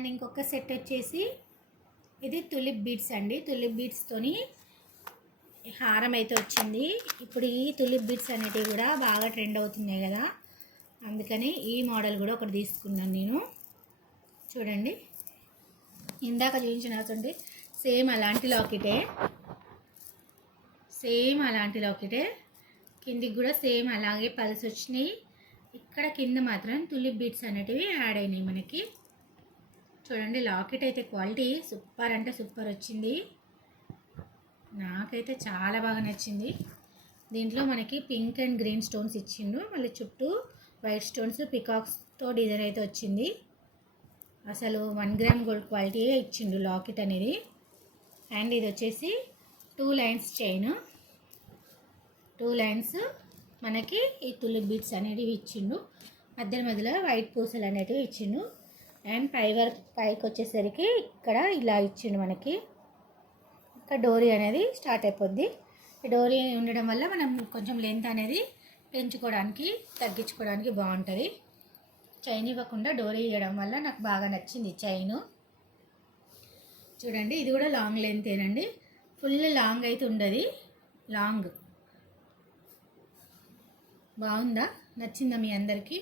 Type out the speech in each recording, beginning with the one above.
And ఇంకొక set వచ్చేసి ఇది తులిప్ బీడ్స్ అండి. తులిప్ బీడ్స్తోని హారం అయితే వచ్చింది. ఇప్పుడు ఈ తులిప్ బీడ్స్ అనేటివి కూడా బాగా ట్రెండ్ అవుతున్నాయి కదా, అందుకని ఈ మోడల్ కూడా ఒకటి తీసుకున్నాను నేను. చూడండి, ఇందాక చూపించినటువంటి సేమ్ అలాంటి లాకెటే, కిందికి కూడా సేమ్ అలాగే పల్స్ వచ్చినాయి. ఇక్కడ కింద మాత్రం తులిప్ బీడ్స్ అనేటివి యాడ్ అయినాయి మనకి. చూడండి, లాకెట్ అయితే క్వాలిటీ సూపర్ అంటే సూపర్ వచ్చింది. నాకైతే చాలా బాగా నచ్చింది. దీంట్లో మనకి పింక్ అండ్ గ్రీన్ స్టోన్స్ ఇచ్చిండు, మళ్ళీ చుట్టూ వైట్ స్టోన్స్ పికాక్స్తో డిజైన్ అయితే వచ్చింది. అసలు 1 గ్రామ్ గోల్డ్ క్వాలిటీ ఇచ్చిండు లాకెట్ అనేది. అండ్ ఇది వచ్చేసి 2 లైన్స్ చైన్, 2 లైన్స్ మనకి ఈ తులిప్ బీడ్స్ అనేటివి ఇచ్చిండు. మధ్యలో వైట్ పూసలు అనేటివి ఇచ్చిండు. అండ్ పైకి వచ్చేసరికి ఇక్కడ ఇలా ఇచ్చిండు మనకి. ఇక్కడ డోరీ అనేది స్టార్ట్ అయిపోద్ది. ఈ డోరీ ఉండడం వల్ల మనం కొంచెం లెంత్ అనేది పెంచుకోవడానికి తగ్గించుకోవడానికి బాగుంటుంది. చైన్ ఇవ్వకుండా డోరీ ఇవ్వడం వల్ల నాకు బాగా నచ్చింది చైను. చూడండి, ఇది కూడా లాంగ్ లెంతేనండి, ఫుల్ లాంగ్ అయితే ఉండదు. లాంగ్ బాగుందా, నచ్చిందా మీ అందరికీ?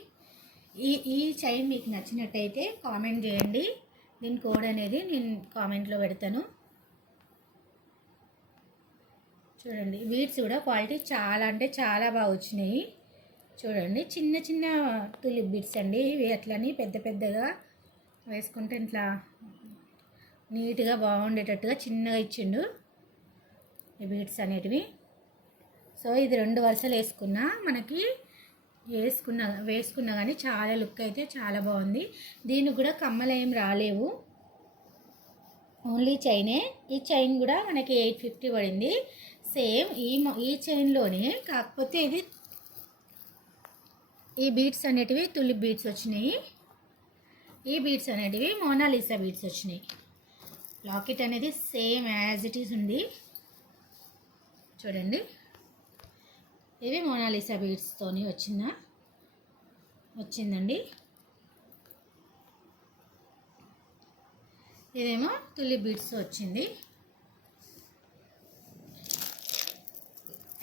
ఈ చైన్ మీకు నచ్చినట్టయితే కామెంట్ చేయండి. దీని కోడ్ అనేది నేను కామెంట్లో పెడతాను. చూడండి, బీడ్స్ కూడా క్వాలిటీ చాలా అంటే చాలా బాగా వచ్చినాయి. చూడండి, చిన్న చిన్న తులిప్ బీడ్స్ అండి ఇవి. అట్లని పెద్దగా వేసుకుంటే ఇట్లా నీట్గా బాగుండేటట్టుగా చిన్నగా ఇచ్చిండు ఈ బీడ్స్ అనేటివి. సో ఇది 2 వరుసలు వేసుకున్నా మనకి వేసుకున్నా కానీ చాలా లుక్ అయితే చాలా బాగుంది. దీనికి కూడా కమ్మలు ఏం రాలేవు, ఓన్లీ చైనే. ఈ చైన్ కూడా మనకి 850 పడింది. సేమ్ ఈ చైన్లోనే, కాకపోతే ఇది ఈ బీడ్స్ అనేటివి తులిప్ బీడ్స్ వచ్చినాయి. ఈ బీడ్స్ అనేటివి మోనాలిసా బీడ్స్ వచ్చినాయి. లాకెట్ అనేది సేమ్ యాజ్ ఇట్ ఈస్ ఉంది. చూడండి, ఇవి మోనాలిసా బీడ్స్తోని వచ్చిందండి. ఇదేమో తులిప్ బీడ్స్ వచ్చింది.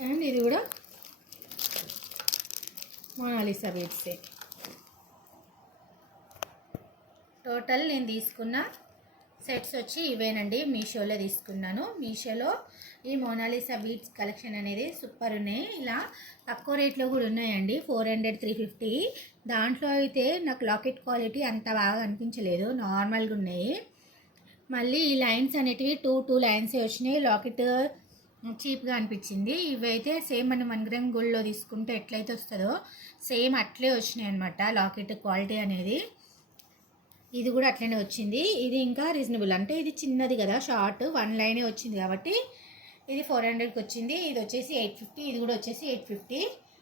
అండ్ ఇది కూడా మోనాలిసా బీడ్సే. టోటల్ నేను తీసుకున్న సెట్స్ వచ్చి ఇవేనండి. మీషోలో తీసుకున్నాను. మీషోలో ఈ మోనాలిసా బీడ్స్ కలెక్షన్ అనేది సూపర్ ఉన్నాయి. ఇలా తక్కువ రేట్లో కూడా ఉన్నాయండి, 400, 350. దాంట్లో అయితే నాకు లాకెట్ క్వాలిటీ అంత బాగా అనిపించలేదు, నార్మల్గా ఉన్నాయి. మళ్ళీ ఈ లైన్స్ అనేటివి 2 లైన్సే వచ్చినాయి. లాకెట్ చీప్గా అనిపించింది. ఇవైతే సేమ్ మనం 1 గ్రామ్ గోల్డ్లో తీసుకుంటే ఎట్లయితే వస్తుందో సేమ్ అట్లే వచ్చినాయి అనమాట లాకెట్ క్వాలిటీ అనేది. ఇది కూడా అట్లనే వచ్చింది. ఇది ఇంకా రీజనబుల్, అంటే ఇది చిన్నది కదా, షార్ట్ 1 లైనే వచ్చింది కాబట్టి ఇది 400కి వచ్చింది. ఇది వచ్చేసి 850, ఇది కూడా వచ్చేసి 850.